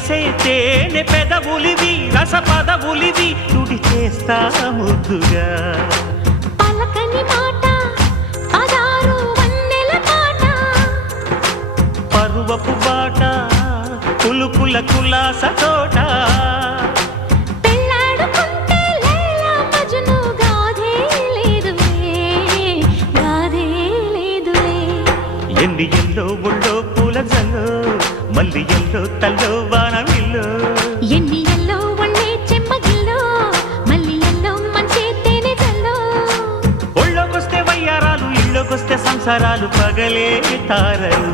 చేసే తేనె పెదవులివి రస పదవులివి తుడి చేస్తా ముద్దుగా పలకని మాట పదారు వన్నెల పాట పరువపు బాట కులుకుల కులాస తోట పెళ్ళాడుకుంటే లైలా మజ్ను గాథే లేదులే ఎన్ని ఎల్లో ఒళ్ళో పూల జల్లో మల్లి ఎల్లో తల్లో వానవిల్లో ఎన్ని ఎల్లో ఒళ్ళే చెమ్మగిల్లో మల్లి ఎల్లో మంచి తేనె జల్లో ఒళ్ళోకొస్తే వయ్యారాలు ఇళ్ళోకొస్తే సంసారాలు పగలే తారలు